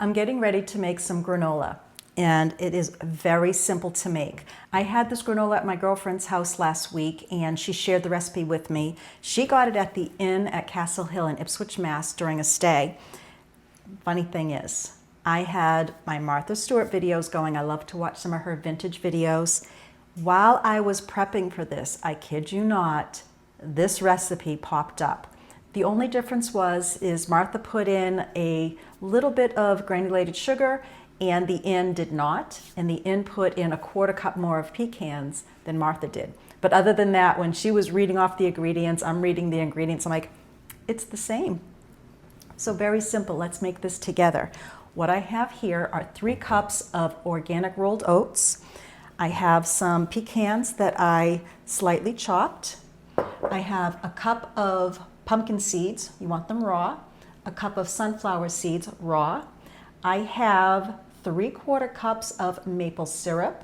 I'm getting ready to make some granola, and it is very simple to make. I had this granola at my girlfriend's house last week, and she shared the recipe with me. She got it at the inn at Castle Hill in Ipswich, Mass. During a stay. Funny thing is, I had my Martha Stewart videos going. I love to watch some of her vintage videos. While I was prepping for this, I kid you not, this recipe popped up. The only difference is Martha put in a little bit of granulated sugar and the inn did not. And the inn put in a 1/4 cup more of pecans than Martha did. But other than that, when she was reading off the ingredients, I'm reading the ingredients, I'm like, it's the same. So very simple, let's make this together. What I have here are 3 cups of organic rolled oats. I have some pecans that I slightly chopped. I have a cup of pumpkin seeds, you want them raw, a cup of sunflower seeds raw. I have 3/4 cups of maple syrup,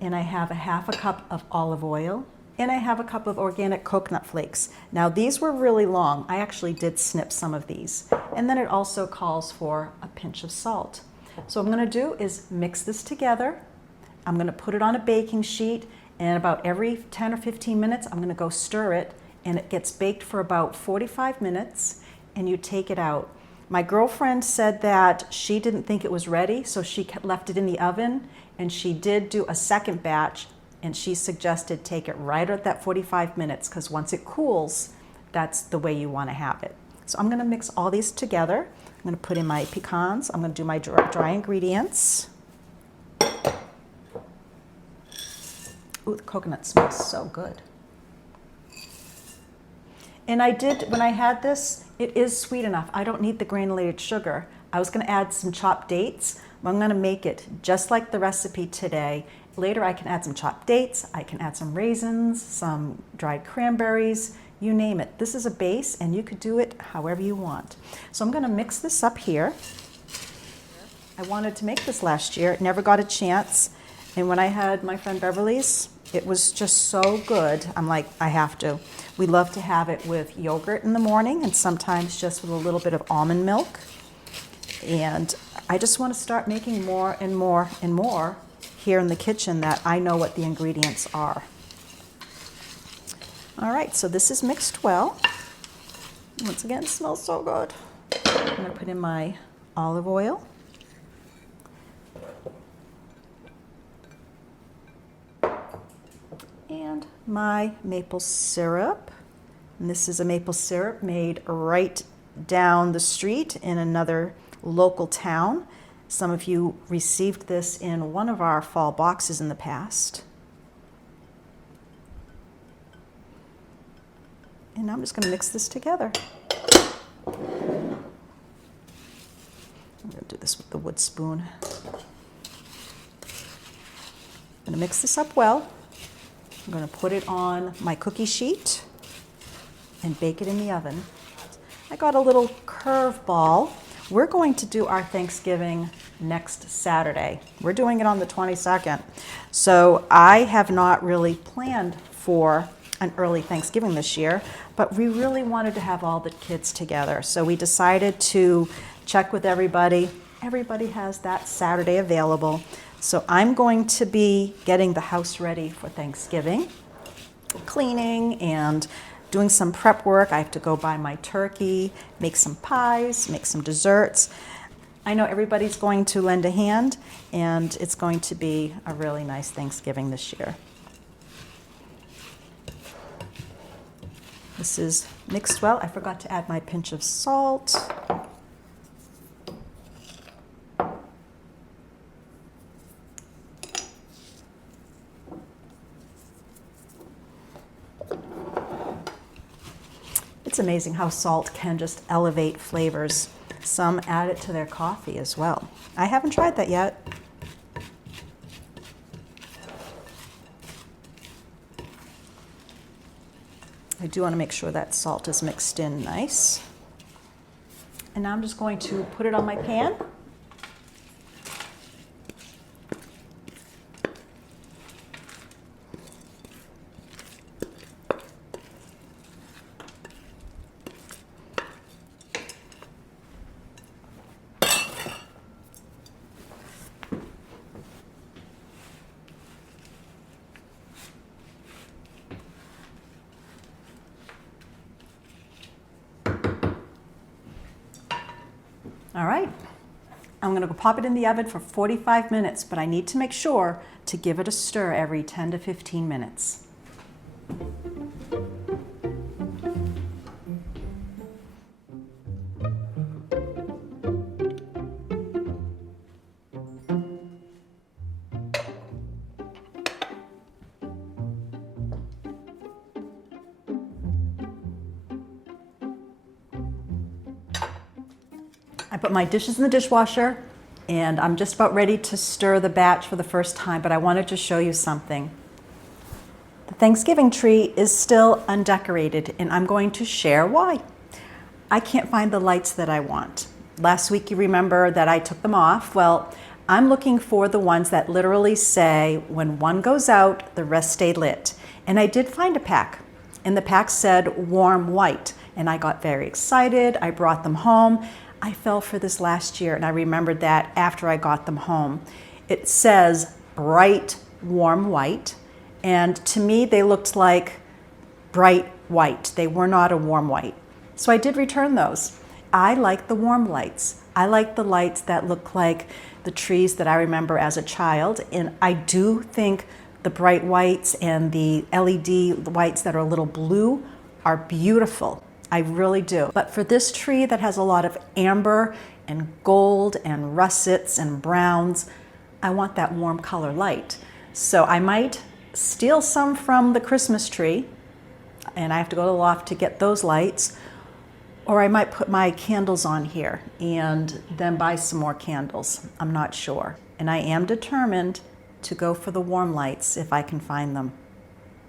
and I have a 1/2 cup of olive oil, and I have a cup of organic coconut flakes. Now these were really long. I actually did snip some of these. And then it also calls for a pinch of salt. So what I'm gonna do is mix this together. I'm gonna put it on a baking sheet, and about every 10 or 15 minutes, I'm gonna go stir it, and it gets baked for about 45 minutes, and you take it out. My girlfriend said that she didn't think it was ready, so she left it in the oven, and she did do a second batch, and she suggested take it right at that 45 minutes, because once it cools, that's the way you wanna have it. So I'm gonna mix all these together. I'm gonna put in my pecans. I'm gonna do my dry ingredients. Ooh, the coconut smells so good. And I did, when I had this, it is sweet enough. I don't need the granulated sugar. I was gonna add some chopped dates, but I'm gonna make it just like the recipe today. Later I can add some chopped dates, I can add some raisins, some dried cranberries, you name it. This is a base and you could do it however you want. So I'm gonna mix this up here. I wanted to make this last year, never got a chance. And when I had my friend Beverly's, it was just so good. I'm like, I have to. We love to have it with yogurt in the morning and sometimes just with a little bit of almond milk. And I just want to start making more and more and more here in the kitchen that I know what the ingredients are. All right, so this is mixed well. Once again, it smells so good. I'm gonna put in my olive oil. And my maple syrup. And this is a maple syrup made right down the street in another local town. Some of you received this in one of our fall boxes in the past. And I'm just going to mix this together. I'm going to do this with the wood spoon. I'm going to mix this up well. I'm going to put it on my cookie sheet and bake it in the oven. I got a little curveball. We're going to do our Thanksgiving next Saturday. We're doing it on the 22nd. So I have not really planned for an early Thanksgiving this year, but we really wanted to have all the kids together. So we decided to check with everybody. Everybody has that Saturday available. So I'm going to be getting the house ready for Thanksgiving, cleaning and doing some prep work. I have to go buy my turkey, make some pies, make some desserts. I know everybody's going to lend a hand, and it's going to be a really nice Thanksgiving this year. This is mixed well. I forgot to add my pinch of salt. It's amazing how salt can just elevate flavors. Some add it to their coffee as well. I haven't tried that yet. I do want to make sure that salt is mixed in nice. And now I'm just going to put it on my pan. All right, I'm gonna go pop it in the oven for 45 minutes, but I need to make sure to give it a stir every 10 to 15 minutes. I put my dishes in the dishwasher and I'm just about ready to stir the batch for the first time, but I wanted to show you something. The Thanksgiving tree is still undecorated and I'm going to share why. I can't find the lights that I want. Last week you remember that I took them off. Well, I'm looking for the ones that literally say when one goes out, the rest stay lit. And I did find a pack and the pack said warm white and I got very excited. I brought them home. I fell for this last year and I remembered that after I got them home. It says bright warm white and to me they looked like bright white. They were not a warm white. So I did return those. I like the warm lights. I like the lights that look like the trees that I remember as a child, and I do think the bright whites and the LED whites that are a little blue are beautiful. I really do. But for this tree that has a lot of amber and gold and russets and browns, I want that warm color light. So I might steal some from the Christmas tree, and I have to go to the loft to get those lights, or I might put my candles on here and then buy some more candles. I'm not sure. And I am determined to go for the warm lights if I can find them.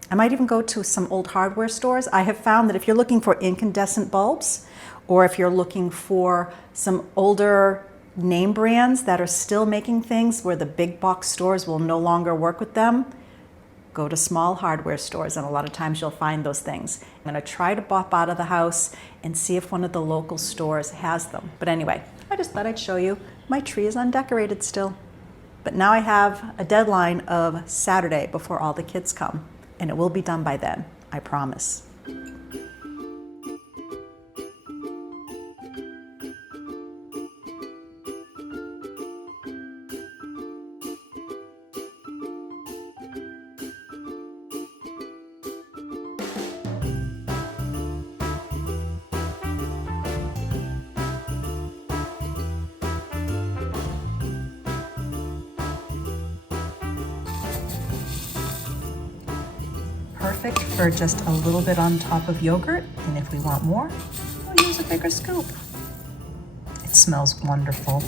I might even go to some old hardware stores. I have found that if you're looking for incandescent bulbs, or if you're looking for some older name brands that are still making things where the big box stores will no longer work with them, go to small hardware stores, and a lot of times you'll find those things. I'm gonna try to pop out of the house and see if one of the local stores has them. But anyway, I just thought I'd show you. My tree is undecorated still. But now I have a deadline of Saturday before all the kids come, and it will be done by then, I promise. Perfect for just a little bit on top of yogurt, and if we want more, we'll use a bigger scoop. It smells wonderful.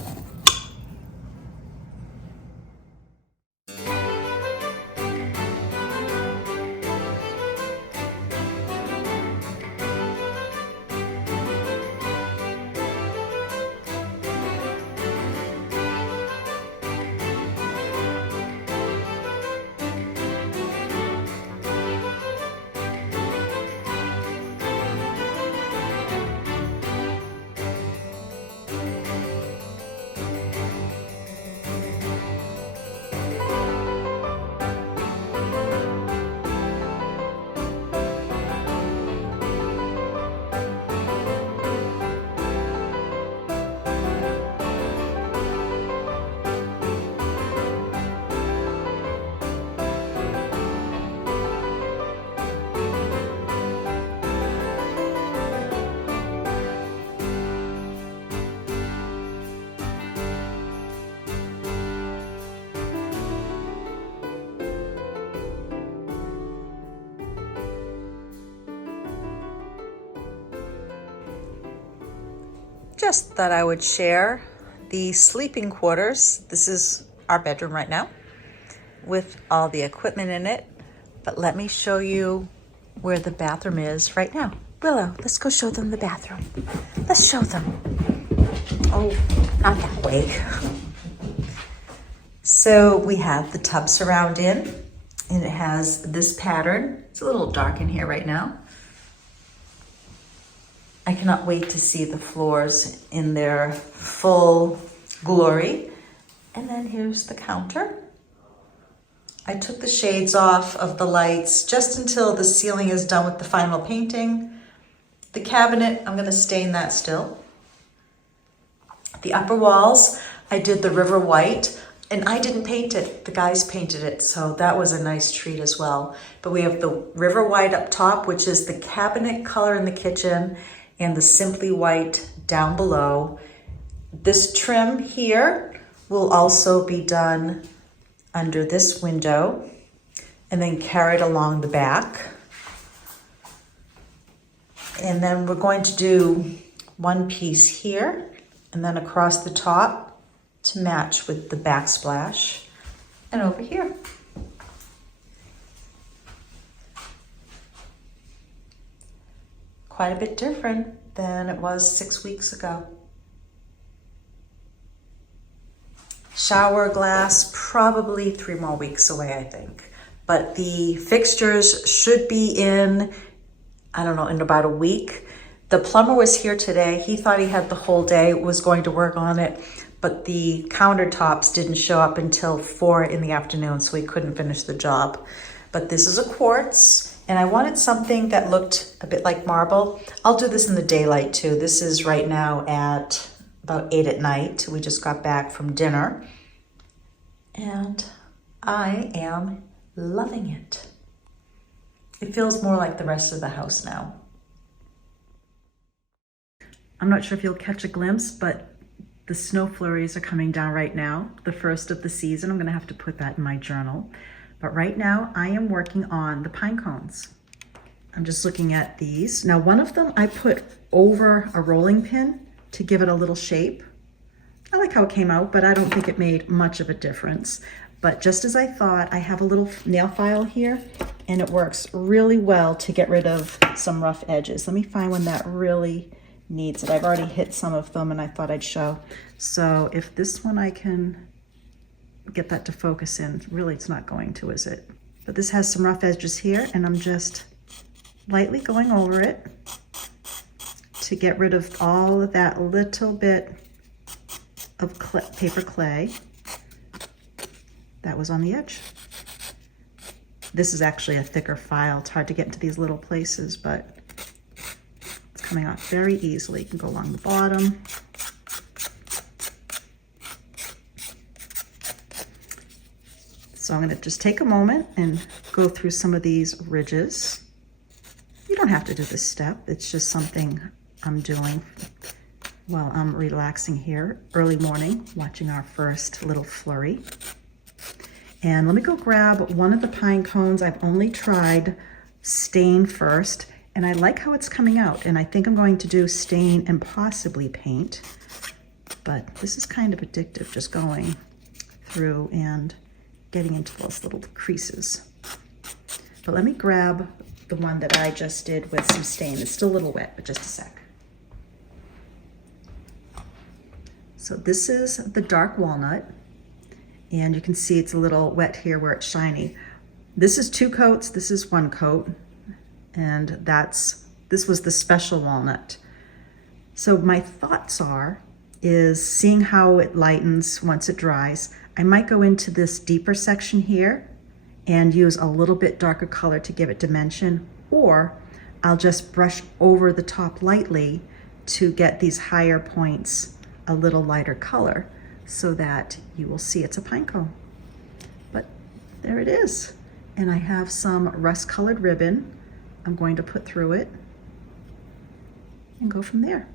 Just thought I would share the sleeping quarters. This is our bedroom right now with all the equipment in it. But let me show you where the bathroom is right now. Willow, let's go show them the bathroom. Let's show them. Oh, not that way. So we have the tub surround in, and it has this pattern. It's a little dark in here right now. I cannot wait to see the floors in their full glory. And then here's the counter. I took the shades off of the lights just until the ceiling is done with the final painting. The cabinet, I'm gonna stain that still. The upper walls, I did the river white, and I didn't paint it. The guys painted it, so that was a nice treat as well. But we have the river white up top, which is the cabinet color in the kitchen, and the simply white down below. This trim here will also be done under this window and then carried along the back. And then we're going to do one piece here and then across the top to match with the backsplash, and over here. Quite a bit different than it was 6 weeks ago. Shower glass, probably 3 more weeks away, I think. But the fixtures should be in, I don't know, in about a week. The plumber was here today. He thought he had the whole day, was going to work on it, but the countertops didn't show up until 4 in the afternoon, so he couldn't finish the job. But this is a quartz, and I wanted something that looked a bit like marble. I'll do this in the daylight too. This is right now at about 8 at night. We just got back from dinner, and I am loving it. It feels more like the rest of the house now. I'm not sure if you'll catch a glimpse, but the snow flurries are coming down right now, the first of the season. I'm gonna have to put that in my journal. But right now I am working on the pine cones. I'm just looking at these. Now one of them I put over a rolling pin to give it a little shape. I like how it came out, but I don't think it made much of a difference. But just as I thought, I have a little nail file here, and it works really well to get rid of some rough edges. Let me find one that really needs it. I've already hit some of them and I thought I'd show. So if this one I can get that to focus in, really it's not going to, is it? But this has some rough edges here, and I'm just lightly going over it to get rid of all of that little bit of paper clay that was on the edge. This is actually a thicker file. It's hard to get into these little places, but it's coming off very easily. You can go along the bottom. So I'm going to just take a moment and go through some of these ridges. You don't have to do this step. It's just something I'm doing while I'm relaxing here early morning, watching our first little flurry. And let me go grab one of the pine cones. I've only tried stain first, and I like how it's coming out. And I think I'm going to do stain and possibly paint. But this is kind of addictive, just going through and getting into those little creases. But let me grab the one that I just did with some stain. It's still a little wet, but just a sec. So this is the dark walnut. And you can see it's a little wet here where it's shiny. This is 2 coats, this is 1 coat. And this was the special walnut. So my thoughts is seeing how it lightens once it dries. I might go into this deeper section here and use a little bit darker color to give it dimension, or I'll just brush over the top lightly to get these higher points a little lighter color, so that you will see it's a pine cone. But there it is. And I have some rust-colored ribbon I'm going to put through it and go from there.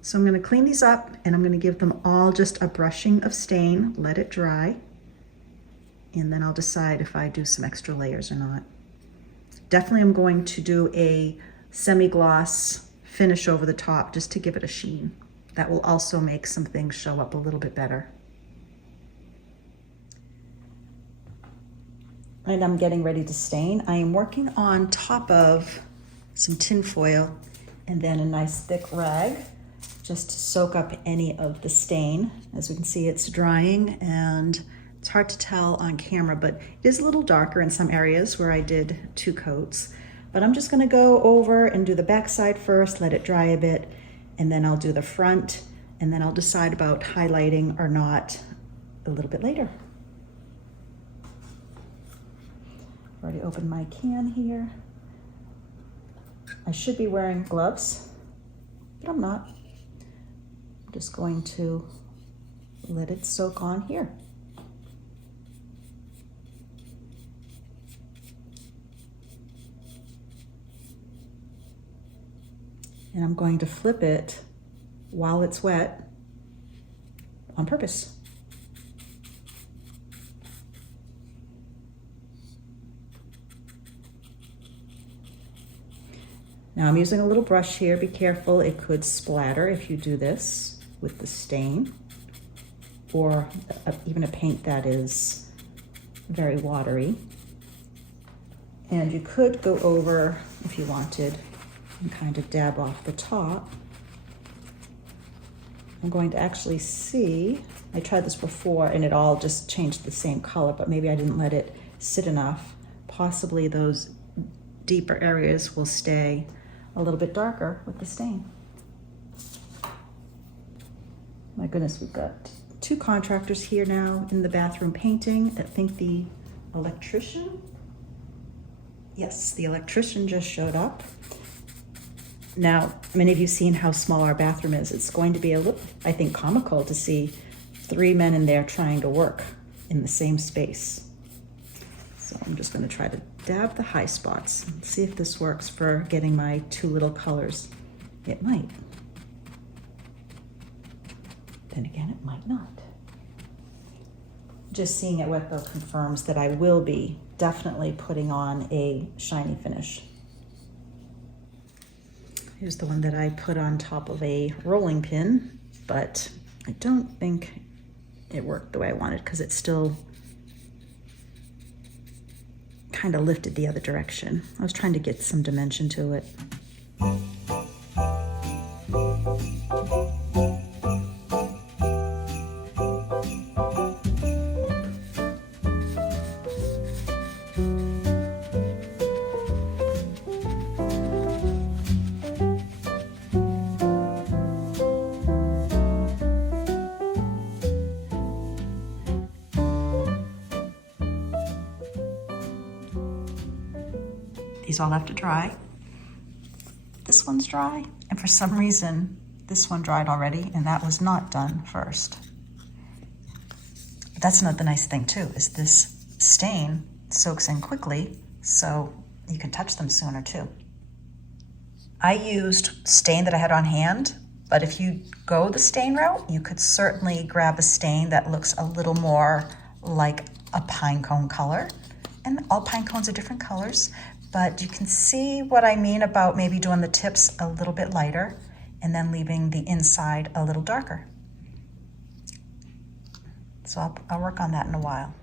So I'm going to clean these up, and I'm going to give them all just a brushing of stain, let it dry, and then I'll decide if I do some extra layers or not. Definitely I'm going to do a semi-gloss finish over the top just to give it a sheen. That will also make some things show up a little bit better. And I'm getting ready to stain. I am working on top of some tin foil and then a nice thick rag just to soak up any of the stain. As we can see, it's drying, and it's hard to tell on camera, but it is a little darker in some areas where I did 2 coats. But I'm just gonna go over and do the back side first, let it dry a bit, and then I'll do the front, and then I'll decide about highlighting or not a little bit later. Already opened my can here. I should be wearing gloves, but I'm not. I'm just going to let it soak on here. And I'm going to flip it while it's wet on purpose. Now I'm using a little brush here. Be careful, it could splatter if you do this with the stain, or even a paint that is very watery. And you could go over, if you wanted, and kind of dab off the top. I'm going to actually see, I tried this before and it all just changed the same color, but maybe I didn't let it sit enough. Possibly those deeper areas will stay a little bit darker with the stain. My goodness, we've got 2 contractors here now in the bathroom painting. I think the electrician, yes, the electrician just showed up. Now, many of you have seen how small our bathroom is. It's going to be a little, I think, comical to see 3 men in there trying to work in the same space. So I'm just going to try to dab the high spots and see if this works for getting my 2 little colors. It might. Then again, it might not. Just seeing it wet though confirms that I will be definitely putting on a shiny finish. Here's the one that I put on top of a rolling pin, but I don't think it worked the way I wanted because it still kind of lifted the other direction. I was trying to get some dimension to it. These all have to dry. This one's dry, and for some reason, this one dried already, and that was not done first. But that's not the nice thing too, is this stain soaks in quickly, so you can touch them sooner too. I used stain that I had on hand, but if you go the stain route, you could certainly grab a stain that looks a little more like a pine cone color. And all pine cones are different colors, but you can see what I mean about maybe doing the tips a little bit lighter and then leaving the inside a little darker. So I'll work on that in a while.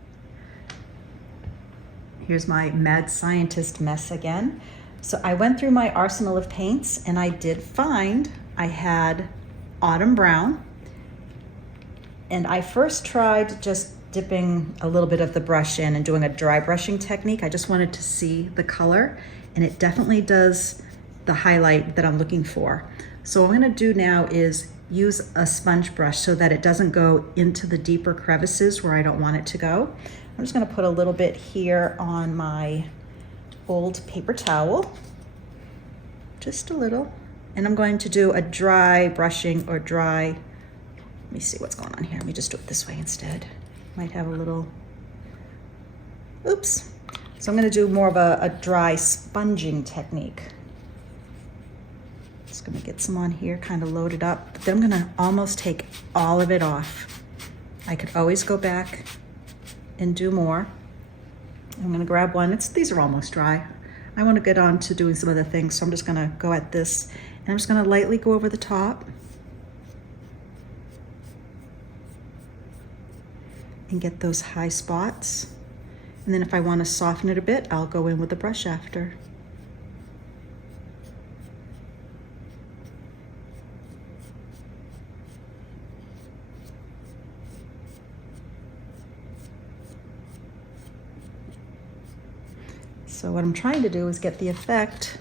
Here's my mad scientist mess again. So I went through my arsenal of paints and I did find I had autumn brown. And I first tried just dipping a little bit of the brush in and doing a dry brushing technique. I just wanted to see the color, and it definitely does the highlight that I'm looking for. So what I'm gonna do now is use a sponge brush so that it doesn't go into the deeper crevices where I don't want it to go. I'm just gonna put a little bit here on my old paper towel, just a little. And I'm going to do a dry brushing or dry, let me see what's going on here. Let me just do it this way instead. Might have a little, oops. So I'm gonna do more of a dry sponging technique. Just gonna get some on here, kind of load it up. But then I'm gonna almost take all of it off. I could always go back and do more. I'm gonna grab one, these are almost dry. I wanna get on to doing some other things, so I'm just gonna go at this, and I'm just gonna lightly go over the top. And get those high spots. And then if I want to soften it a bit, I'll go in with the brush after. So what I'm trying to do is get the effect,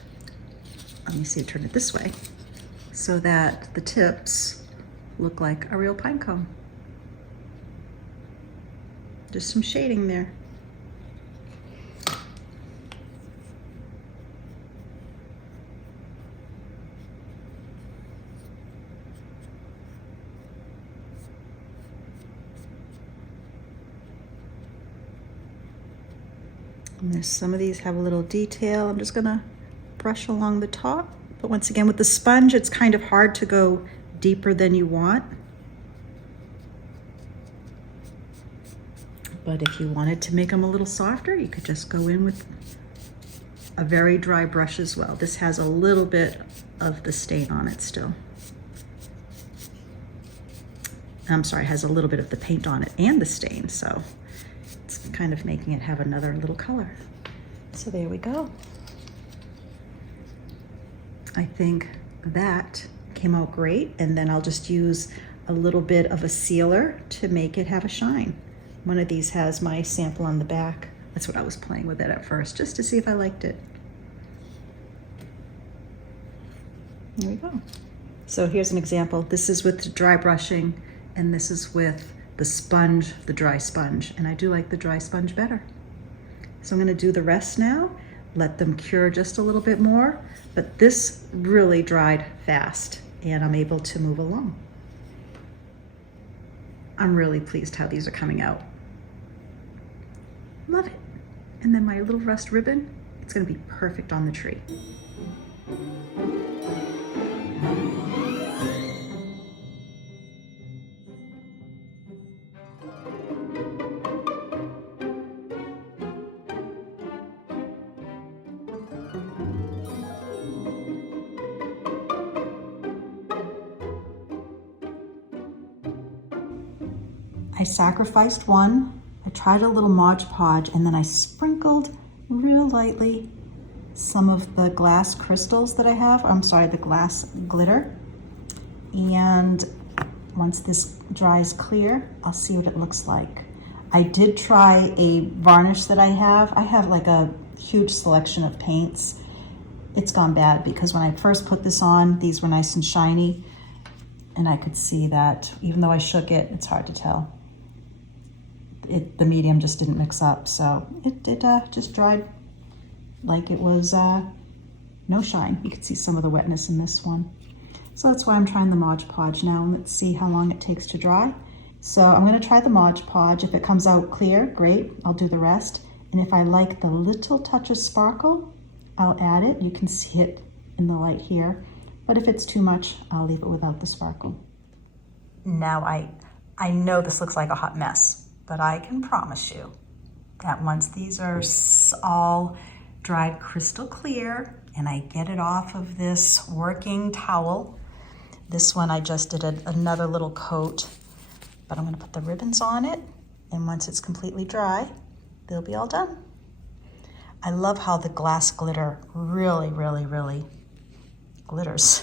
let me see, turn it this way, so that the tips look like a real pine cone. Just some shading there. And there's some of these have a little detail. I'm just gonna brush along the top. But once again, with the sponge, it's kind of hard to go deeper than you want. But if you wanted to make them a little softer, you could just go in with a very dry brush as well. This has a little bit of the stain on it still. I'm sorry, it has a little bit of the paint on it and the stain, so it's kind of making it have another little color. So there we go. I think that came out great, and then I'll just use a little bit of a sealer to make it have a shine. One of these has my sample on the back. That's what I was playing with it at first, just to see if I liked it. There we go. So here's an example. This is with dry brushing, and this is with the sponge, the dry sponge. And I do like the dry sponge better. So I'm gonna do the rest now, let them cure just a little bit more, but this really dried fast, and I'm able to move along. I'm really pleased how these are coming out. Love it. And then my little rust ribbon, it's gonna be perfect on the tree. I sacrificed one. I tried a little Mod Podge, and then I sprinkled real lightly some of the glass crystals that I have. I'm sorry, the glass glitter. And once this dries clear, I'll see what it looks like. I did try a varnish that I have. I have like a huge selection of paints. It's gone bad because when I first put this on, these were nice and shiny, and I could see that even though I shook it, it's hard to tell. The medium just didn't mix up, so it just dried like it was no shine. You can see some of the wetness in this one. So that's why I'm trying the Mod Podge now, and let's see how long it takes to dry. So I'm gonna try the Mod Podge. If it comes out clear, great, I'll do the rest. And if I like the little touch of sparkle, I'll add it. You can see it in the light here. But if it's too much, I'll leave it without the sparkle. Now I know this looks like a hot mess, but I can promise you that once these are all dried crystal clear and I get it off of this working towel, this one I just did another little coat, but I'm gonna put the ribbons on it, and once it's completely dry, they'll be all done. I love how the glass glitter really, really, really glitters,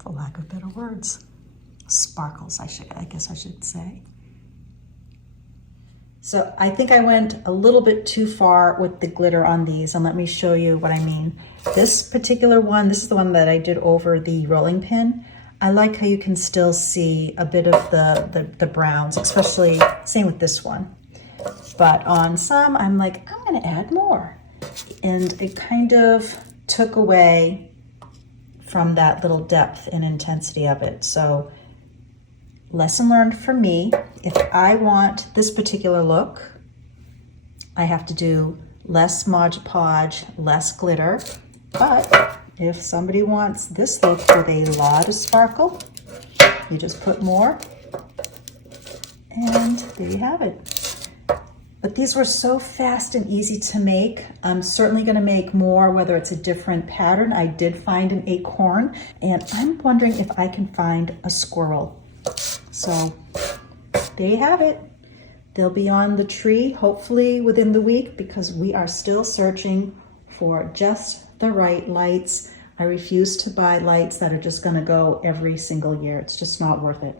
for lack of better words. Sparkles, I guess I should say. So I think I went a little bit too far with the glitter on these, and let me show you what I mean. This particular one, this is the one that I did over the rolling pin. I like how you can still see a bit of the browns, especially same with this one. But on some, I'm like, I'm gonna add more. And it kind of took away from that little depth and intensity of it. So lesson learned for me, if I want this particular look, I have to do less Mod Podge, less glitter. But if somebody wants this look with a lot of sparkle, you just put more, and there you have it. But these were so fast and easy to make. I'm certainly gonna make more, whether it's a different pattern. I did find an acorn, and I'm wondering if I can find a squirrel. So there you have it. They'll be on the tree hopefully within the week, because we are still searching for just the right lights. I refuse to buy lights that are just gonna go every single year. It's just not worth it.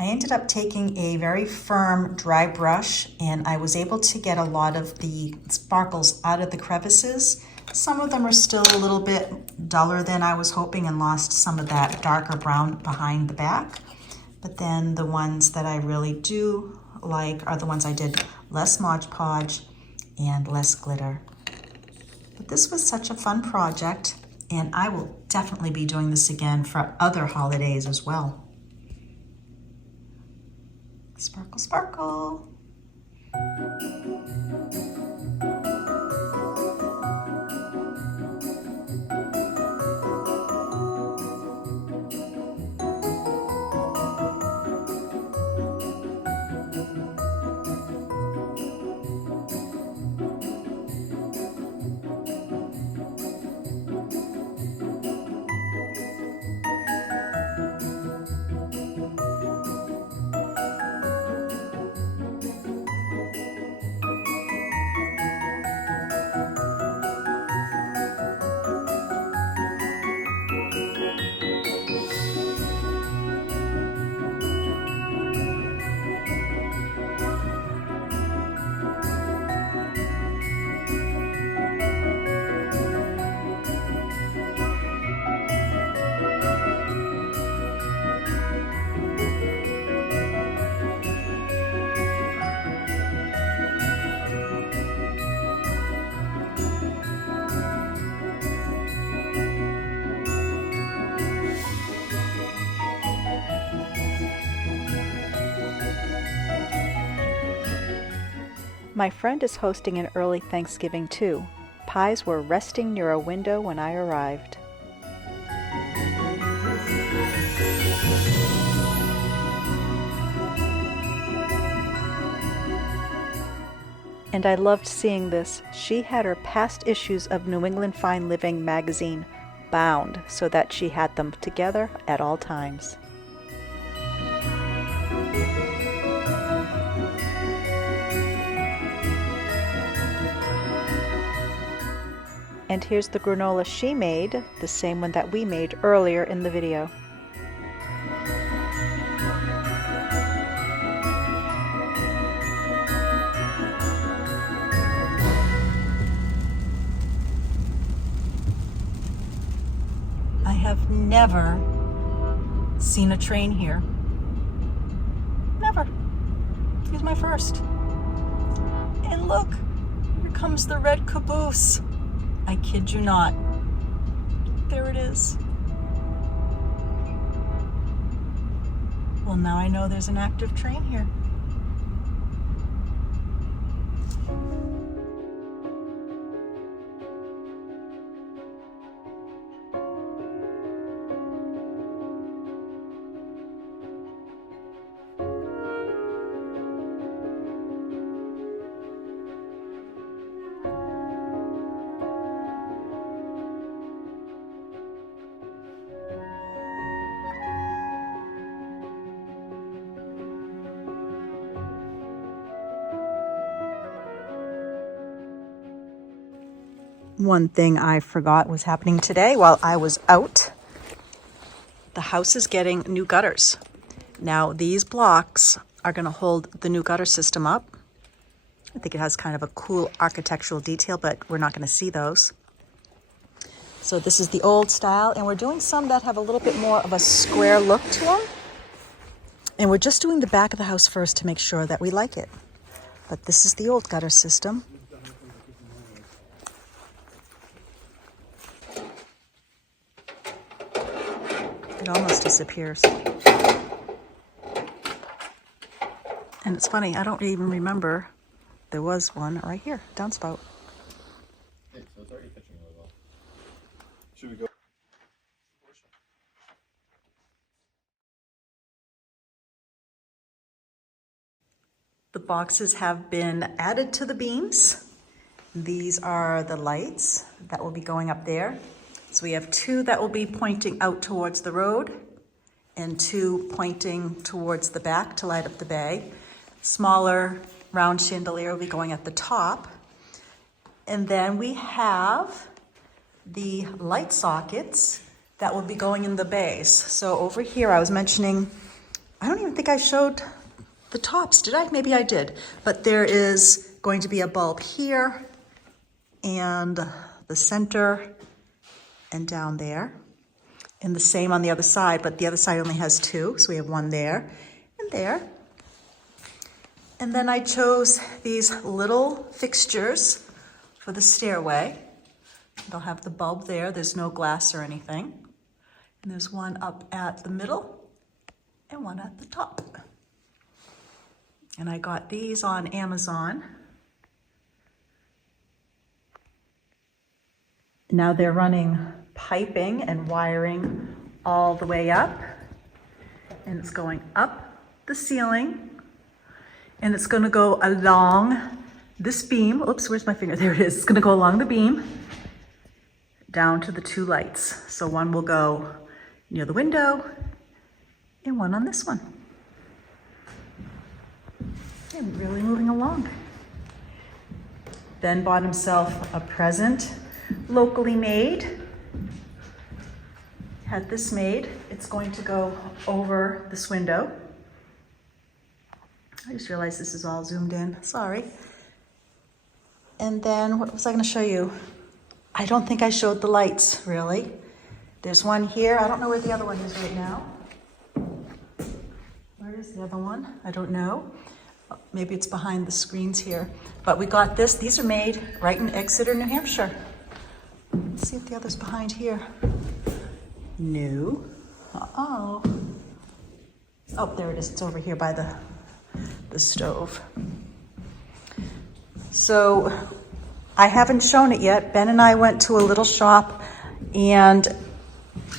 I ended up taking a very firm dry brush, and I was able to get a lot of the sparkles out of the crevices. Some of them are still a little bit duller than I was hoping and lost some of that darker brown behind the back. But then the ones that I really do like are the ones I did less Mod Podge and less glitter. But this was such a fun project, and I will definitely be doing this again for other holidays as well. Sparkle, sparkle. My friend is hosting an early Thanksgiving too. Pies were resting near a window when I arrived. And I loved seeing this. She had her past issues of New England Fine Living magazine bound so that she had them together at all times. And here's the granola she made, the same one that we made earlier in the video. I have never seen a train here. Never. Here's my first. And look, here comes the red caboose. I kid you not. There it is. Well, now I know there's an active train here. One thing I forgot was happening today while I was out. The house is getting new gutters. Now these blocks are going to hold the new gutter system up. I think it has kind of a cool architectural detail, but we're not going to see those. So this is the old style, and we're doing some that have a little bit more of a square look to them. And we're just doing the back of the house first to make sure that we like it. But this is the old gutter system. It almost disappears. And it's funny, I don't even remember there was one right here, downspout. Hey, so it's already pitching really well. Should we go? The boxes have been added to the beams. These are the lights that will be going up there. So we have two that will be pointing out towards the road and two pointing towards the back to light up the bay. Smaller round chandelier will be going at the top. And then we have the light sockets that will be going in the bays. So over here I was mentioning, I don't even think I showed the tops, did I? Maybe I did. But there is going to be a bulb here and the center and down there, and the same on the other side, but the other side only has two, so we have one there and there. And then I chose these little fixtures for the stairway. They'll have the bulb there, there's no glass or anything. And there's one up at the middle and one at the top. And I got these on Amazon. Now they're running piping and wiring all the way up. And it's going up the ceiling. And it's going to go along this beam. Oops, where's my finger? There it is. It's going to go along the beam down to the two lights. So one will go near the window and one on this one. And really moving along. Ben bought himself a present, locally made. Had this made. It's going to go over this window. I just realized this is all zoomed in. Sorry. And then what was I going to show you? I don't think I showed the lights, really. There's one here. I don't know where the other one is right now. Where is the other one? I don't know. Maybe it's behind the screens here. But we got this. These are made right in Exeter, New Hampshire. Let's see if the other's behind here. No. Uh-oh. Oh, there it is. It's over here by the stove. So I haven't shown it yet. Ben and I went to a little shop and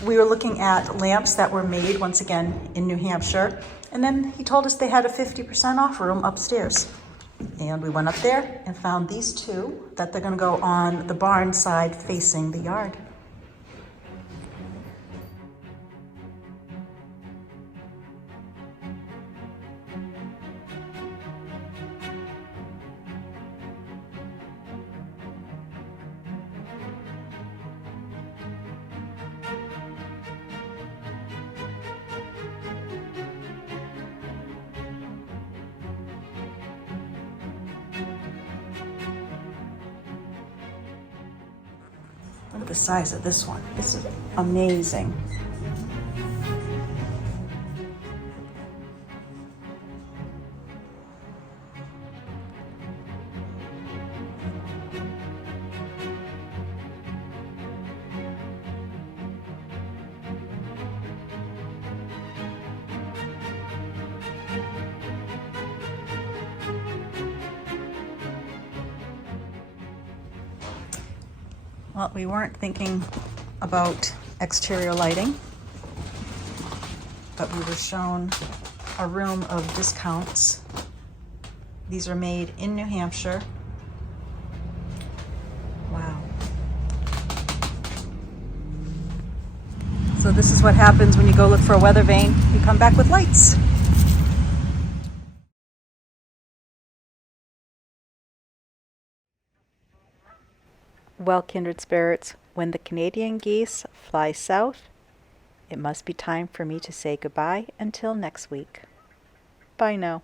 we were looking at lamps that were made, once again, in New Hampshire. And then he told us they had a 50% off room upstairs. And we went up there and found these two that they're going to go on the barn side facing the yard. Look at the size of this one. This is amazing. Well, we weren't thinking about exterior lighting, but we were shown a room of discounts. These are made in New Hampshire. Wow. So this is what happens when you go look for a weather vane. You come back with lights. Well, kindred spirits, when the Canadian geese fly south, it must be time for me to say goodbye until next week. Bye now.